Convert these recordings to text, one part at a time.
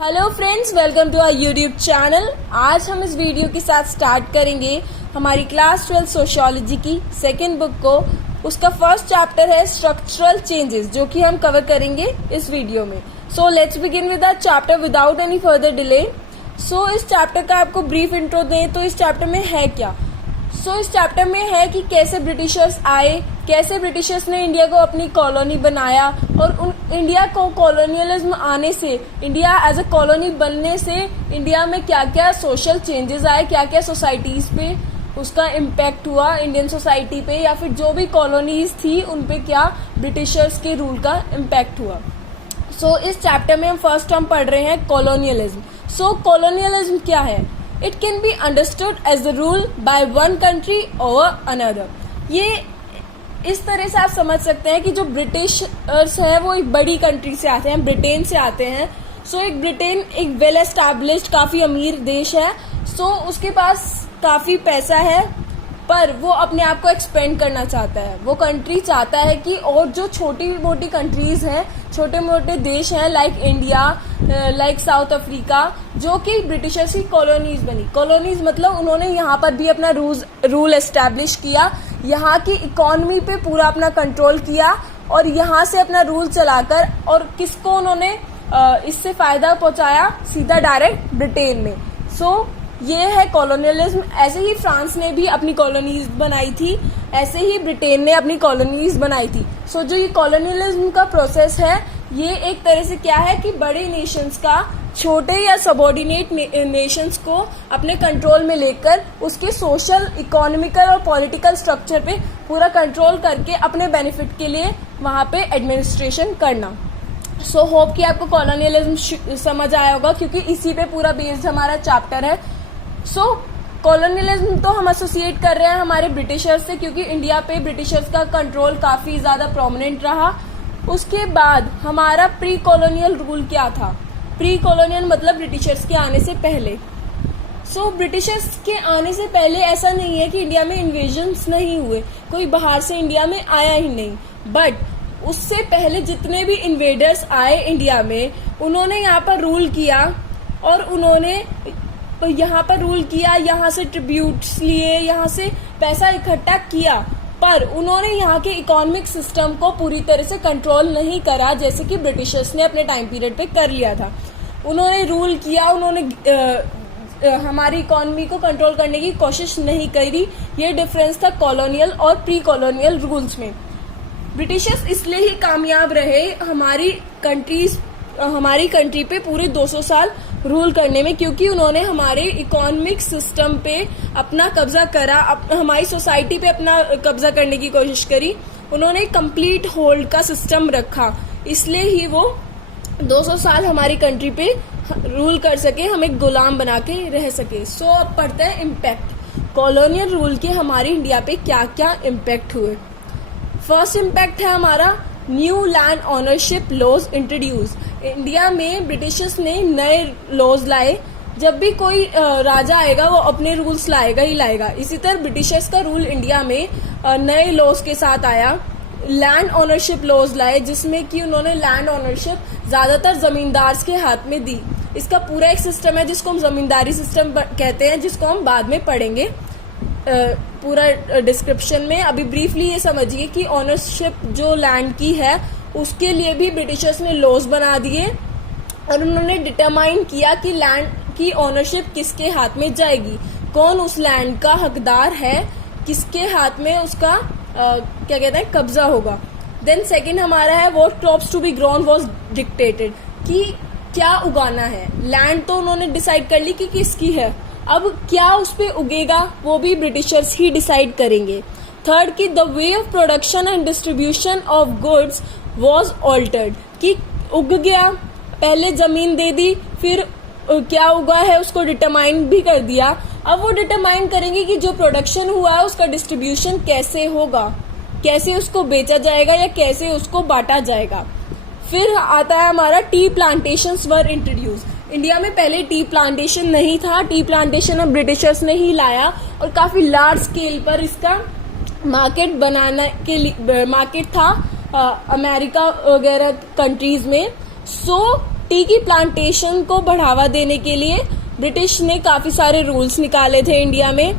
Hello friends, welcome to our YouTube channel. आज हम इस वीडियो के साथ स्टार्ट करेंगे हमारी क्लास 12 सोशियोलॉजी की सेकेंड बुक को। उसका फर्स्ट चैप्टर है स्ट्रक्चरल चेंजेस, जो कि हम कवर करेंगे इस वीडियो में। So let's begin with the chapter without any further delay. So इस चैप्टर का आपको ब्रीफ इंट्रो दें तो इस चैप्टर में है क्या। इस चैप्टर में है कि कैसे ब्रिटिशर्स आए, कैसे ब्रिटिशर्स ने इंडिया को अपनी कॉलोनी बनाया और इंडिया को कॉलोनियलिज्म आने से, इंडिया एज अ कॉलोनी बनने से इंडिया में क्या क्या सोशल चेंजेस आए, क्या क्या सोसाइटीज पे उसका इम्पैक्ट हुआ, इंडियन सोसाइटी पे या फिर जो भी कॉलोनीज थी उन पे क्या ब्रिटिशर्स के रूल का इम्पैक्ट हुआ। इस चैप्टर में हम फर्स्ट पढ़ रहे हैं कॉलोनियलिज्म। कॉलोनियलिज्म क्या है? It can be understood as the rule by one country over another। ये इस तरह से आप समझ सकते हैं कि जो ब्रिटिशर्स है वो एक बड़ी कंट्री से आते हैं, ब्रिटेन से आते हैं। एक ब्रिटेन एक वेल एस्टैब्लिश्ड काफी अमीर देश है। उसके पास काफी पैसा है, पर वो अपने आप को एक्सपेंड करना चाहता है। वो कंट्री चाहता है कि और जो छोटी मोटी कंट्रीज हैं, छोटे मोटे देश हैं like India, like south Africa, जो कि ब्रिटिशर्स की कॉलोनीज बनी। कॉलोनीज मतलब उन्होंने यहाँ पर भी अपना रूल एस्टैब्लिश किया, यहाँ की इकोनॉमी पे पूरा अपना कंट्रोल किया और यहाँ से अपना रूल चलाकर, और किसको उन्होंने इससे फायदा पहुंचाया? सीधा डायरेक्ट ब्रिटेन में। ये है कॉलोनियलिज्म। ऐसे ही फ्रांस ने भी अपनी कॉलोनीज बनाई थी, ऐसे ही ब्रिटेन ने अपनी कॉलोनीज बनाई थी। जो ये कॉलोनियलिज्म का प्रोसेस है, ये एक तरह से क्या है कि बड़े नेशंस का छोटे या सबऑर्डिनेट नेशंस को अपने कंट्रोल में लेकर उसके सोशल, इकोनॉमिकल और पॉलिटिकल स्ट्रक्चर पे पूरा कंट्रोल करके अपने बेनिफिट के लिए वहां पे एडमिनिस्ट्रेशन करना। होप कि आपको कॉलोनियलिज्म समझ आया होगा, क्योंकि इसी पे पूरा बेस्ड हमारा चैप्टर है। कॉलोनियलिज्म तो हम एसोसिएट कर रहे हैं हमारे ब्रिटिशर्स से, क्योंकि इंडिया पे ब्रिटिशर्स का कंट्रोल काफी ज्यादा प्रोमिनेंट रहा। उसके बाद हमारा प्री कॉलोनियल रूल क्या था? प्री कॉलोनियल मतलब ब्रिटिशर्स के आने से पहले। ब्रिटिशर्स के आने से पहले ऐसा नहीं है कि इंडिया में इन्वेजन्स नहीं हुए, कोई बाहर से इंडिया में आया ही नहीं। बट उससे पहले जितने भी इन्वेडर्स आए इंडिया में, उन्होंने यहाँ पर रूल किया और उन्होंने यहाँ पर रूल किया, यहाँ से ट्रिब्यूट्स लिए, यहाँ से पैसा इकट्ठा किया, पर उन्होंने यहाँ के इकोनॉमिक सिस्टम को पूरी तरह से कंट्रोल नहीं करा, जैसे कि ब्रिटिशर्स ने अपने टाइम पीरियड पे कर लिया था। उन्होंने रूल किया, उन्होंने हमारी इकोनॉमी को कंट्रोल करने की कोशिश नहीं करी। ये डिफरेंस था कॉलोनियल और प्री कॉलोनियल रूल्स में। ब्रिटिशर्स इसलिए ही कामयाब रहे हमारी कंट्री पे पूरे 200 साल रूल करने में, क्योंकि उन्होंने हमारे इकोनॉमिक सिस्टम पे अपना कब्जा करा, हमारी सोसाइटी पे अपना कब्जा करने की कोशिश करी। उन्होंने कंप्लीट होल्ड का सिस्टम रखा, इसलिए ही वो 200 साल हमारी कंट्री पे रूल कर सके, हमें गुलाम बना के रह सके। अब पढ़ते हैं इम्पैक्ट। कॉलोनियल रूल के हमारी इंडिया पे क्या क्या इम्पैक्ट हुए। फर्स्ट इम्पैक्ट है हमारा new land ownership laws introduce. India में ब्रिटिशर्स ने नए लॉज लाए। जब भी कोई राजा आएगा वो अपने रूल्स लाएगा ही लाएगा। इसी तरह ब्रिटिशर्स का रूल इंडिया में नए लॉज के साथ आया। लैंड ऑनरशिप लॉज लाए, जिसमें कि उन्होंने लैंड ऑनरशिप ज्यादातर जमींदार के हाथ में दी। इसका पूरा एक सिस्टम है जिसको हम जमींदारी सिस्टम कहते हैं, जिसको हम बाद में पढ़ेंगे पूरा डिस्क्रिप्शन में। अभी ब्रीफली ये समझिए कि ऑनरशिप जो लैंड की है उसके लिए भी ब्रिटिशर्स ने लॉज बना दिए और उन्होंने डिटरमाइन किया कि लैंड की ऑनरशिप किसके हाथ में जाएगी, कौन उस लैंड का हकदार है, किसके हाथ में उसका क्या कहते हैं कब्जा होगा। देन सेकंड हमारा है what crops to be grown was dictated, कि क्या उगाना है। लैंड तो उन्होंने डिसाइड कर ली कि किसकी है, अब क्या उस पे उगेगा वो भी ब्रिटिशर्स ही डिसाइड करेंगे। थर्ड की the way of production and distribution of goods was altered, कि उग गया, पहले जमीन दे दी, फिर क्या उगा है उसको डिटरमाइन भी कर दिया। अब वो डिटरमाइन करेंगे कि जो प्रोडक्शन हुआ है उसका डिस्ट्रीब्यूशन कैसे होगा, कैसे उसको बेचा जाएगा या कैसे उसको बांटा जाएगा। फिर आता है हमारा टी प्लांटेशंस वर इंट्रोड्यूस। इंडिया में पहले टी प्लांटेशन नहीं था, टी प्लांटेशन अब ब्रिटिशर्स ने ही लाया और काफी लार्ज स्केल पर इसका मार्केट बनाने के लिए मार्केट था अमेरिका वगैरह कंट्रीज में। टी की प्लांटेशन को बढ़ावा देने के लिए ब्रिटिश ने काफी सारे रूल्स निकाले थे इंडिया में।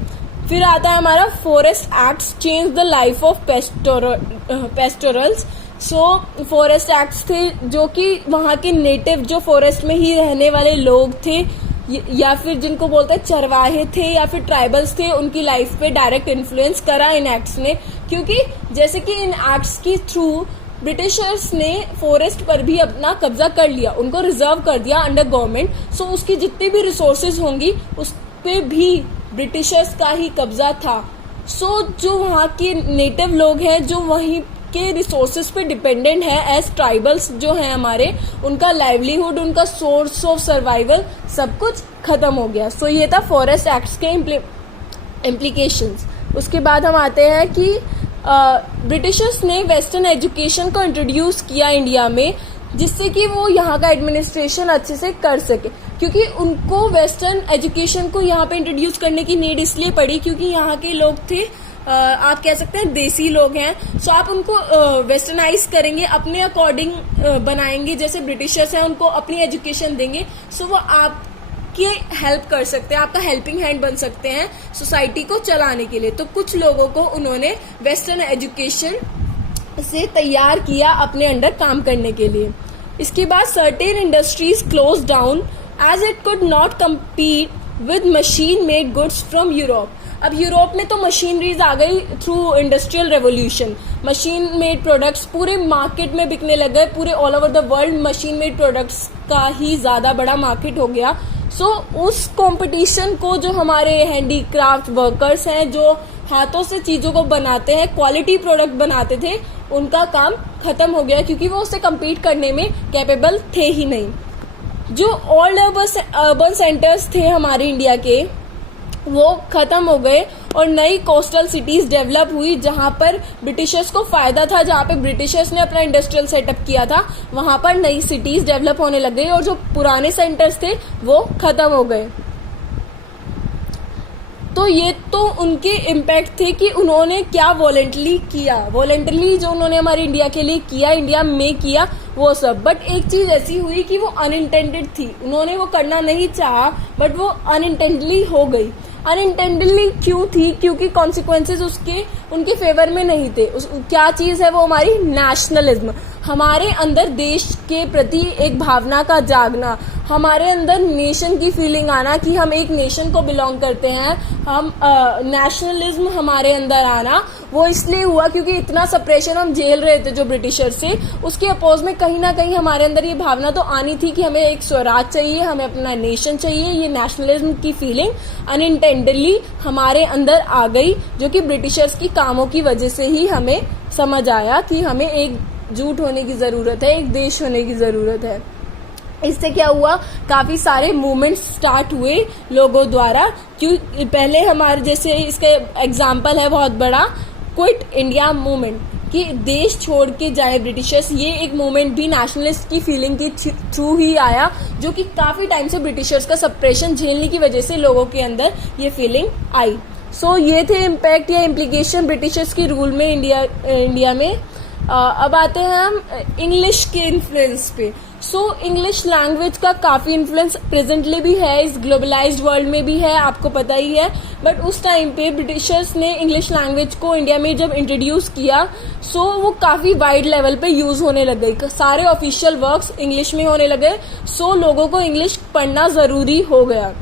फिर आता है हमारा forest acts change the life of pastorals. So forest acts थे जो कि वहाँ के नेटिव जो फॉरेस्ट में ही रहने वाले लोग थे या फिर जिनको बोलते हैं चरवाहे थे या फिर ट्राइबल्स थे, उनकी लाइफ पे डायरेक्ट इन्फ्लुएंस करा इन एक्ट्स ने। क्योंकि जैसे कि इन एक्ट्स के थ्रू ब्रिटिशर्स ने फॉरेस्ट पर भी अपना कब्जा कर लिया, उनको रिजर्व कर दिया अंडर गवर्नमेंट। सो उसकी जितनी भी रिसोर्सेज होंगी उस पे भी ब्रिटिशर्स का ही कब्जा था। सो जो वहाँ के नेटिव लोग हैं जो वहीं के रिसोर्सेज पे डिपेंडेंट है एज ट्राइबल्स जो हैं हमारे, उनका लाइवलीहुड, उनका सोर्स ऑफ सर्वाइवल सब कुछ खत्म हो गया। सो ये था फॉरेस्ट एक्ट्स के इम्प्लीकेशंस। उसके बाद हम आते हैं कि ब्रिटिशर्स ने वेस्टर्न एजुकेशन को इंट्रोड्यूस किया इंडिया में, जिससे कि वो यहाँ का एडमिनिस्ट्रेशन अच्छे से कर सके। क्योंकि उनको वेस्टर्न एजुकेशन को यहाँ पे इंट्रोड्यूस करने की नीड इसलिए पड़ी क्योंकि यहाँ के लोग थे, आप कह सकते हैं देसी लोग हैं। सो आप उनको वेस्टर्नाइज करेंगे, अपने अकॉर्डिंग बनाएंगे, जैसे ब्रिटिशर्स हैं उनको अपनी एजुकेशन देंगे। सो वो आपकी हेल्प कर सकते हैं, आपका हेल्पिंग हैंड बन सकते हैं सोसाइटी को चलाने के लिए। तो कुछ लोगों को उन्होंने वेस्टर्न एजुकेशन से तैयार किया अपने अंडर काम करने के लिए। इसके बाद certain industries close down as it could not compete with machine made goods from Europe. अब यूरोप में तो मशीनरीज आ गई through industrial revolution, machine made products पूरे मार्केट में बिकने लग गए। पूरे all over the world machine made products का ही ज्यादा बड़ा मार्केट हो गया। सो उस कंपटीशन को जो हमारे हैंडीक्राफ्ट वर्कर्स हैं जो हाथों से चीजों को बनाते हैं, क्वालिटी प्रोडक्ट बनाते थे, उनका काम खत्म हो गया क्योंकि वो उससे कम्पीट करने में कैपेबल थे ही नहीं। जो ओल्ड अर्बन सेंटर्स थे हमारे इंडिया के वो खत्म हो गए और नई कोस्टल सिटीज डेवलप हुई जहां पर ब्रिटिशर्स को फायदा था। जहां पे ब्रिटिशर्स ने अपना इंडस्ट्रियल सेटअप किया था वहां पर नई सिटीज डेवलप होने लग गई और जो पुराने सेंटर्स थे वो खत्म हो गए। तो ये तो उनके इम्पैक्ट थे कि उन्होंने क्या वॉलेंटली किया, वॉलेंटली जो उन्होंने हमारे इंडिया के लिए किया, इंडिया में किया वो सब। बट एक चीज ऐसी हुई कि वो अनइंटेंडेड थी, उन्होंने वो करना नहीं चाहा बट वो अनइंटेंडेडली हो गई। अनइंटेंडेडली क्यों थी? क्योंकि कॉन्सिक्वेंसेज उसके उनके फेवर में नहीं थे। क्या चीज है वो? हमारी नेशनलिज्म, हमारे अंदर देश के प्रति एक भावना का जागना, हमारे अंदर नेशन की फीलिंग आना कि हम एक नेशन को बिलोंग करते हैं, हम नेशनलिज्म हमारे अंदर आना। वो इसलिए हुआ क्योंकि इतना सप्रेशन हम झेल रहे थे जो ब्रिटिशर से, उसके अपोज में कहीं ना कहीं हमारे अंदर ये भावना तो आनी थी कि हमें एक स्वराज चाहिए, हमें अपना नेशन चाहिए। ये नेशनलिज्म की फीलिंग अनइंटेंडेडली हमारे अंदर आ गई, जो कि ब्रिटिशर्स की कामों की वजह से ही हमें समझ आया कि हमें एकजुट होने की जरूरत है, एक देश होने की जरूरत है। इससे क्या हुआ, काफी सारे मूवमेंट्स स्टार्ट हुए लोगों द्वारा। क्यों? पहले हमारे जैसे इसका एग्जाम्पल है बहुत बड़ा, क्विट इंडिया मूवमेंट, कि देश छोड़ के जाए ब्रिटिशर्स। ये एक मूवमेंट भी नेशनलिस्ट की फीलिंग के थ्रू ही आया, जो कि काफी टाइम से ब्रिटिशर्स का सप्रेशन झेलने की वजह से लोगों के अंदर ये फीलिंग आई। सो ये थे इम्पैक्ट या इम्प्लीकेशन ब्रिटिशर्स की रूल में इंडिया में। अब आते हैं हम इंग्लिश के इन्फ्लुएंस पे। सो इंग्लिश लैंग्वेज का काफी इन्फ्लुएंस प्रेजेंटली भी है, इस ग्लोबलाइज्ड वर्ल्ड में भी है, आपको पता ही है। बट उस टाइम पे ब्रिटिशर्स ने इंग्लिश लैंग्वेज को इंडिया में जब इंट्रोड्यूस किया, सो वो काफी वाइड लेवल पे यूज होने लग गई, सारे ऑफिशियल वर्क्स इंग्लिश में होने लगे। सो लोगों को इंग्लिश पढ़ना जरूरी हो गया।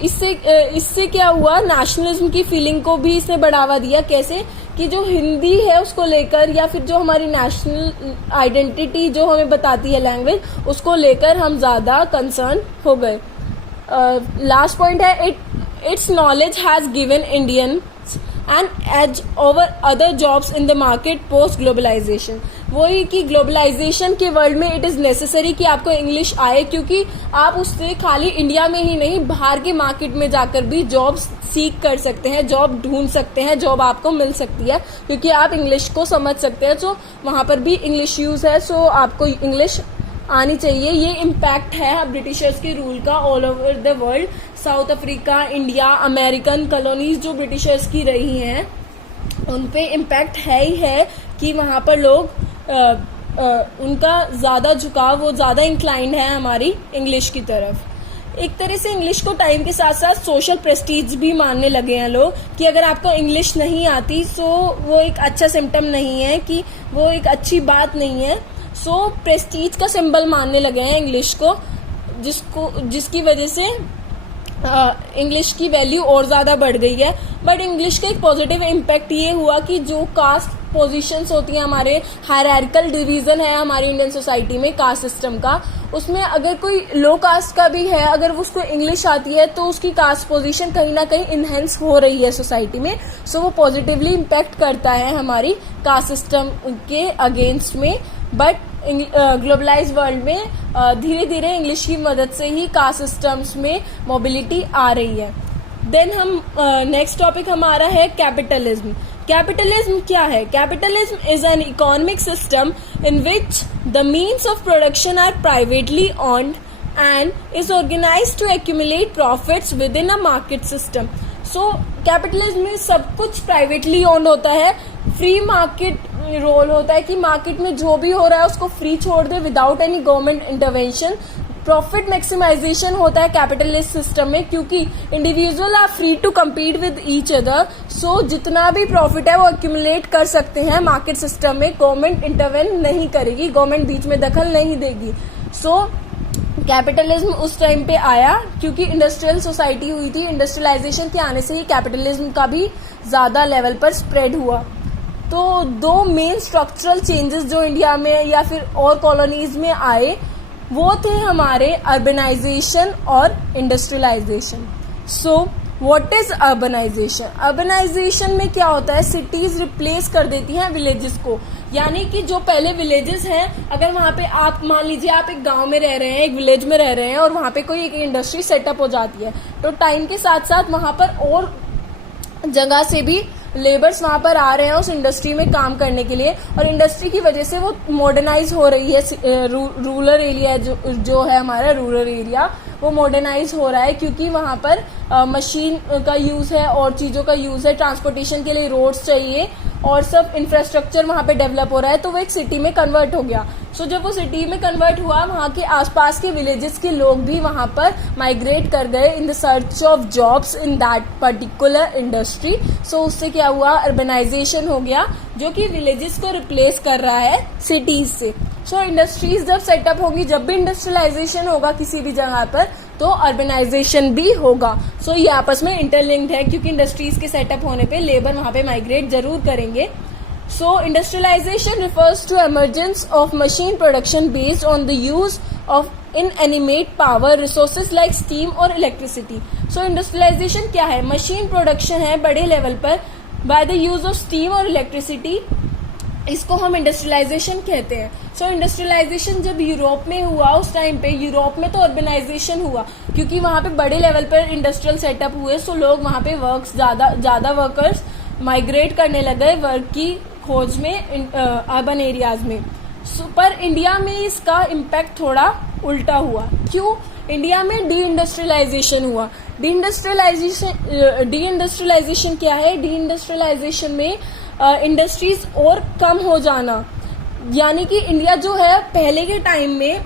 इससे क्या हुआ, नेशनलिज्म की फीलिंग को भी इसने बढ़ावा दिया। कैसे? कि जो हिंदी है उसको लेकर, या फिर जो हमारी नेशनल आइडेंटिटी जो हमें बताती है लैंग्वेज, उसको लेकर हम ज्यादा कंसर्न हो गए। लास्ट पॉइंट है, it's knowledge has given Indian and edge over other jobs in the market post globalization. वही कि ग्लोबलाइजेशन के वर्ल्ड में इट इज नेसेसरी कि आपको इंग्लिश आए, क्योंकि आप उससे खाली इंडिया में ही नहीं बाहर के मार्केट में जाकर भी जॉब्स सीख कर सकते हैं, जॉब ढूंढ सकते हैं, जॉब आपको मिल सकती है क्योंकि आप इंग्लिश को समझ सकते हैं। सो वहां पर भी इंग्लिश यूज है, सो आपको इंग्लिश आनी चाहिए। ये इम्पैक्ट है ब्रिटिशर्स के रूल का all over the world. South Africa, India, American colonies जो ब्रिटिशर्स की रही हैं, उन पे इम्पैक्ट है ही है कि वहां पर लोग उनका ज़्यादा झुकाव, वो ज़्यादा इंक्लाइंड है हमारी इंग्लिश की तरफ। एक तरह से इंग्लिश को टाइम के साथ साथ सोशल प्रेस्टीज भी मानने लगे हैं लोग कि अगर आपको इंग्लिश नहीं आती सो वो एक अच्छा सिम्टम नहीं है, कि वो एक अच्छी बात नहीं है। सो प्रेस्टीज का सिंबल मानने लगे हैं इंग्लिश को, जिसकी वजह से इंग्लिश की वैल्यू और ज़्यादा बढ़ गई है। बट इंग्लिश का एक पॉजिटिव इम्पैक्ट ये हुआ कि जो कास्ट पोजीशंस होती हैं, हमारे हायरार्किकल डिवीज़न है हमारी इंडियन सोसाइटी में कास्ट सिस्टम का, उसमें अगर कोई लो कास्ट का भी है, अगर उसको इंग्लिश आती है तो उसकी कास्ट पोजीशन कहीं ना कहीं इनहेंस हो रही है सोसाइटी में। सो वो पॉजिटिवली इम्पैक्ट करता है हमारी कास्ट सिस्टम के अगेंस्ट में। बट ग्लोबलाइज वर्ल्ड में धीरे धीरे इंग्लिश की मदद से ही कास्ट सिस्टम्स में मोबिलिटी आ रही है। देन हम नेक्स्ट टॉपिक हमारा है कैपिटलिज्म। कैपिटलिज्म क्या है? Capitalism is an economic system in which the means of production are privately owned and is organized to accumulate profits within a market system. So capitalism में सब कुछ privately owned होता है, free market role होता है कि market में जो भी हो रहा है उसको फ्री छोड़ दे without any government intervention. Profit maximization होता है कैपिटलिस्ट सिस्टम में, क्योंकि individual are free to compete with each other. So जितना भी प्रॉफिट है वो एक्यूमुलेट कर सकते हैं मार्केट सिस्टम में, गवर्नमेंट इंटरवेन नहीं करेगी, गवर्नमेंट बीच में दखल नहीं देगी। सो कैपिटलिज्म उस टाइम पे आया क्योंकि इंडस्ट्रियल सोसाइटी हुई थी। इंडस्ट्रियलाइजेशन के आने से ही कैपिटलिज्म का भी ज्यादा लेवल पर स्प्रेड हुआ। तो दो मेन स्ट्रक्चरल चेंजेस जो इंडिया में या फिर और कॉलोनीज में आए वो थे हमारे अर्बनाइजेशन और industrialization. So what is urbanization? Urbanization में क्या होता है, सिटीज रिप्लेस कर देती हैं विलेजेस को। यानी कि जो पहले विलेजेस हैं, अगर वहां पे आप मान लीजिए आप एक गांव में रह रहे हैं, एक विलेज में रह रहे हैं और वहां पे कोई एक इंडस्ट्री सेटअप हो जाती है, तो टाइम के साथ साथ वहां पर और जगह से भी लेबर्स वहां पर आ रहे हैं उस इंडस्ट्री में काम करने के लिए, और इंडस्ट्री की वजह से वो मॉडर्नाइज हो रही है। रूरल एरिया जो है हमारा रूरल एरिया, वो मॉडर्नाइज हो रहा है क्योंकि वहां पर मशीन का यूज है और चीजों का यूज है, ट्रांसपोर्टेशन के लिए रोड्स चाहिए और सब इंफ्रास्ट्रक्चर वहां पे डेवलप हो रहा है, तो वो एक सिटी में कन्वर्ट हो गया। सो जब वो सिटी में कन्वर्ट हुआ, वहां के आसपास के विलेजेस के लोग भी वहां पर माइग्रेट कर गए in the search of jobs in that particular industry. So उससे क्या हुआ, अर्बनाइजेशन हो गया, जो कि विलेजेस को रिप्लेस कर रहा है सिटीज से। सो इंडस्ट्रीज जब सेटअप होगी, जब भी इंडस्ट्रियलाइजेशन होगा किसी भी जगह पर, तो अर्बनाइजेशन भी होगा। सो ये आपस में इंटरलिंक्ड है, क्योंकि इंडस्ट्रीज के सेटअप होने पे लेबर वहां पे माइग्रेट जरूर करेंगे। So industrialization refers to emergence of machine production based on the use of inanimate power resources like steam और इलेक्ट्रिसिटी। सो इंडस्ट्रियलाइजेशन क्या है? मशीन प्रोडक्शन है बड़े लेवल पर by the use of steam और इलेक्ट्रिसिटी, इसको हम इंडस्ट्रियलाइजेशन कहते हैं। सो इंडस्ट्रियलाइजेशन जब यूरोप में हुआ, उस टाइम पे यूरोप में तो अर्बनाइजेशन हुआ क्योंकि वहां पे बड़े लेवल पर इंडस्ट्रियल सेटअप हुए। सो लोग वहां पे ज्यादा वर्कर्स माइग्रेट करने लगे वर्क की खोज में अर्बन एरियाज में। पर इंडिया में इसका इम्पैक्ट थोड़ा उल्टा हुआ। क्यों? इंडिया में डी इंडस्ट्रियलाइजेशन हुआ। डी इंडस्ट्रियलाइजेशन क्या है? डी इंडस्ट्रियलाइजेशन में इंडस्ट्रीज और कम हो जाना, यानी कि इंडिया जो है पहले के टाइम में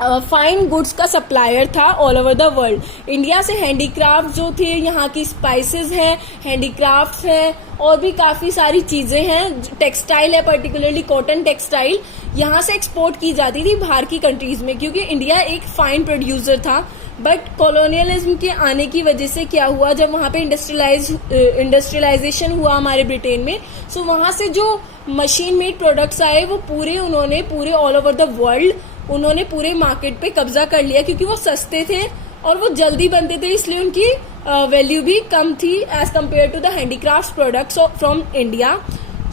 फाइन गुड्स का सप्लायर था all over the world. India से हैंडीक्राफ्ट जो थे, यहाँ की स्पाइसेस हैं, हैंडीक्राफ्ट्स हैं और भी काफी सारी चीजें हैं, टेक्सटाइल है, पर्टिकुलरली कॉटन टेक्सटाइल यहाँ से एक्सपोर्ट की जाती थी बाहर की कंट्रीज में, क्योंकि इंडिया एक फाइन प्रोड्यूसर था। बट कॉलोनियलिज्म के आने की वजह से क्या हुआ, जब वहां पे इंडस्ट्रियलाइजेशन हुआ हमारे ब्रिटेन में, सो वहां से जो मशीन मेड प्रोडक्ट्स आए वो पूरे ऑल ओवर द वर्ल्ड उन्होंने पूरे मार्केट पे कब्जा कर लिया, क्योंकि वो सस्ते थे और वो जल्दी बनते थे, इसलिए उनकी वैल्यू भी कम थी as compare to the handicraft products from India.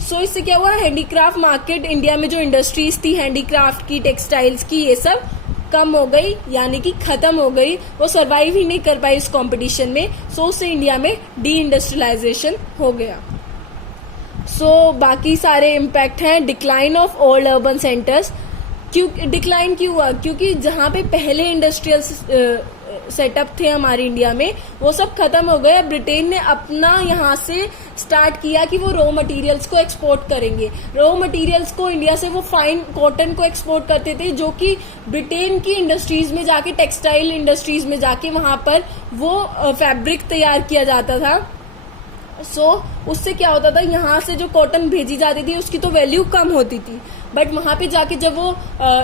So इससे क्या हुआ, हैंडीक्राफ्ट मार्केट इंडिया में जो इंडस्ट्रीज थी हैंडीक्राफ्ट की, टेक्सटाइल्स की, ये सब कम हो गई, यानी कि खत्म हो गई, वो सरवाइव ही नहीं कर पाई इस कंपटीशन में। सो उससे इंडिया में डी इंडस्ट्रियलाइजेशन हो गया। सो बाकी सारे इम्पैक्ट हैं, decline of old urban centres. क्यों डिक्लाइन क्यों हुआ? क्योंकि जहाँ पे पहले इंडस्ट्रियल सेटअप थे हमारे इंडिया में वो सब खत्म हो गए। ब्रिटेन ने अपना यहाँ से स्टार्ट किया कि वो रॉ मटेरियल्स को एक्सपोर्ट करेंगे। रॉ मटेरियल्स को इंडिया से वो फाइन कॉटन को एक्सपोर्ट करते थे, जो कि ब्रिटेन की इंडस्ट्रीज में जाके, टेक्सटाइल इंडस्ट्रीज में जाके वहां पर वो फैब्रिक तैयार किया जाता था। उससे क्या होता था, यहाँ से जो कॉटन भेजी जाती थी उसकी तो वैल्यू कम होती थी, बट वहां पे जाके जब वो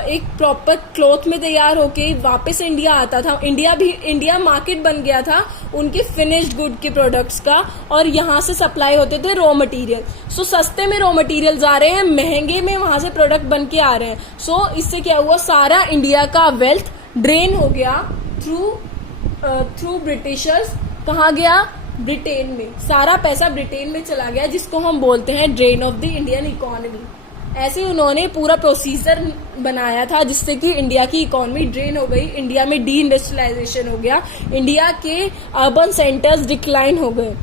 एक प्रॉपर क्लॉथ में तैयार होके वापस इंडिया आता था, इंडिया मार्केट बन गया था उनके फिनिश्ड गुड के प्रोडक्ट्स का, और यहाँ से सप्लाई होते थे रॉ मटेरियल। सस्ते में रॉ मटेरियल आ रहे हैं, महंगे में वहां से प्रोडक्ट बन के आ रहे हैं। इससे क्या हुआ, सारा इंडिया का वेल्थ ड्रेन हो गया थ्रू ब्रिटिशर्स। कहाँ गया? ब्रिटेन में। सारा पैसा ब्रिटेन में चला गया, जिसको हम बोलते हैं drain of the Indian economy. ऐसे उन्होंने पूरा प्रोसीजर बनाया था जिससे कि इंडिया की इकोनॉमी ड्रेन हो गई, इंडिया में डी इंडस्ट्रियलाइजेशन हो गया, इंडिया के अर्बन सेंटर्स डिक्लाइन हो गए।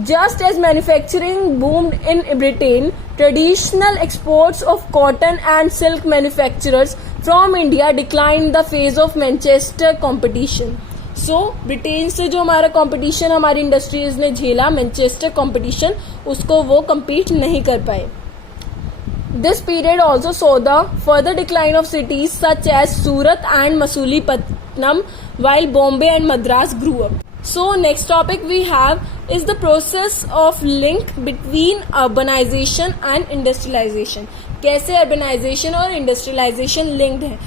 Just as manufacturing boomed in Britain, traditional exports of cotton and silk manufacturers from India decline the phase of Manchester competition. Britain से जो हमारा कंपटीशन हमारी इंडस्ट्रीज ने झेला, मैनचेस्टर कंपटीशन, उसको वो compete नहीं कर पाए। This period also saw the further decline of cities such as Surat and Masulipatam, while Bombay and Madras grew up. Next topic we have is the process of link between urbanization and industrialization. कैसे urbanization और industrialization linked है?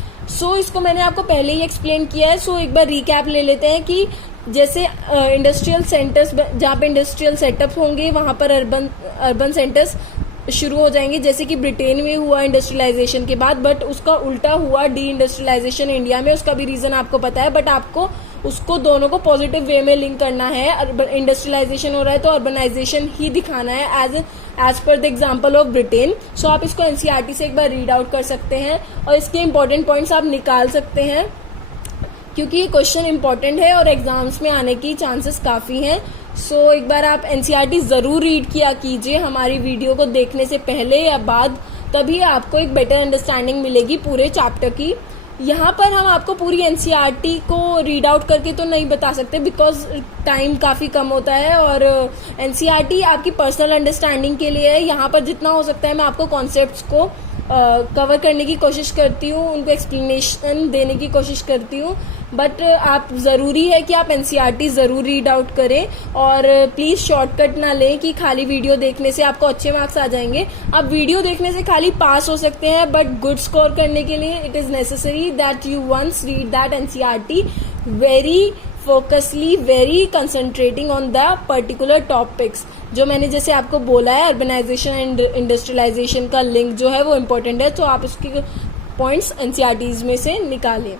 इसको मैंने आपको पहले ही explain किया है। एक बार रिकैप ले लेते हैं कि जैसे इंडस्ट्रियल सेंटर्स, जहाँ पे इंडस्ट्रियल सेटअप होंगे वहां पर अर्बन सेंटर्स शुरू हो जाएंगे, जैसे कि ब्रिटेन में हुआ इंडस्ट्रियलाइजेशन के बाद, बट उसका उल्टा हुआ डी इंडस्ट्रियलाइजेशन इंडिया में। उसका भी रीजन आपको पता है, बट आपको उसको दोनों को पॉजिटिव वे में लिंक करना है। इंडस्ट्रियलाइजेशन हो रहा है तो अर्बनाइजेशन ही दिखाना है as per the example of Britain. आप इसको एनसीईआरटी से एक बार रीड आउट कर सकते हैं और इसके इंपॉर्टेंट पॉइंट्स आप निकाल सकते हैं, क्योंकि ये क्वेश्चन इंपॉर्टेंट है और एग्जाम्स में आने की चांसेस काफी हैं। एक बार आप एनसीईआरटी जरूर रीड किया कीजिए हमारी वीडियो को देखने से पहले या बाद, तभी आपको एक बेटर अंडरस्टैंडिंग मिलेगी पूरे चैप्टर की। यहाँ पर हम आपको पूरी एनसीईआरटी को रीड आउट करके तो नहीं बता सकते, बिकॉज टाइम काफ़ी कम होता है, और एनसीईआरटी आपकी पर्सनल अंडरस्टैंडिंग के लिए है। यहाँ पर जितना हो सकता है मैं आपको कॉन्सेप्ट्स को कवर करने की कोशिश करती हूँ, उनको एक्सप्लेनेशन देने की कोशिश करती हूँ, बट आप ज़रूरी है कि आप एनसीईआरटी ज़रूर रीड आउट करें, और प्लीज़ शॉर्टकट ना लें कि खाली वीडियो देखने से आपको अच्छे मार्क्स आ जाएंगे। आप वीडियो देखने से खाली पास हो सकते हैं, बट गुड स्कोर करने के लिए it is necessary that you once read that NCERT very focusly, very concentrating on the particular topics. जो मैंने जैसे आपको बोला है, अर्बनाइजेशन एंड इंडस्ट्रियलाइजेशन का लिंक जो है वो इम्पोर्टेंट है, तो आप उसके पॉइंट्स एनसीईआरटीज में से निकालें।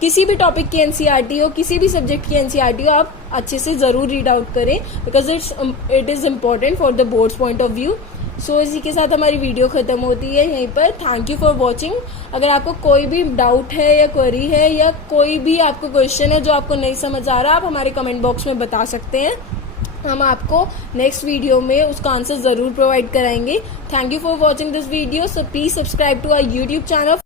किसी भी टॉपिक की एनसीईआरटी हो, किसी भी सब्जेक्ट की एनसीईआरटी हो, आप अच्छे से ज़रूर रीड आउट करें, because it is important for the boards point of view. इसी के साथ हमारी वीडियो ख़त्म होती है यहीं पर। Thank you for watching. अगर आपको कोई भी डाउट है या क्वेरी है या कोई भी आपको क्वेश्चन है जो आपको नहीं समझ आ रहा, आप हमारे कमेंट बॉक्स में बता सकते हैं, हम आपको नेक्स्ट वीडियो में उसका आंसर ज़रूर प्रोवाइड कराएंगे। Thank you for watching this video. Please subscribe to our YouTube channel.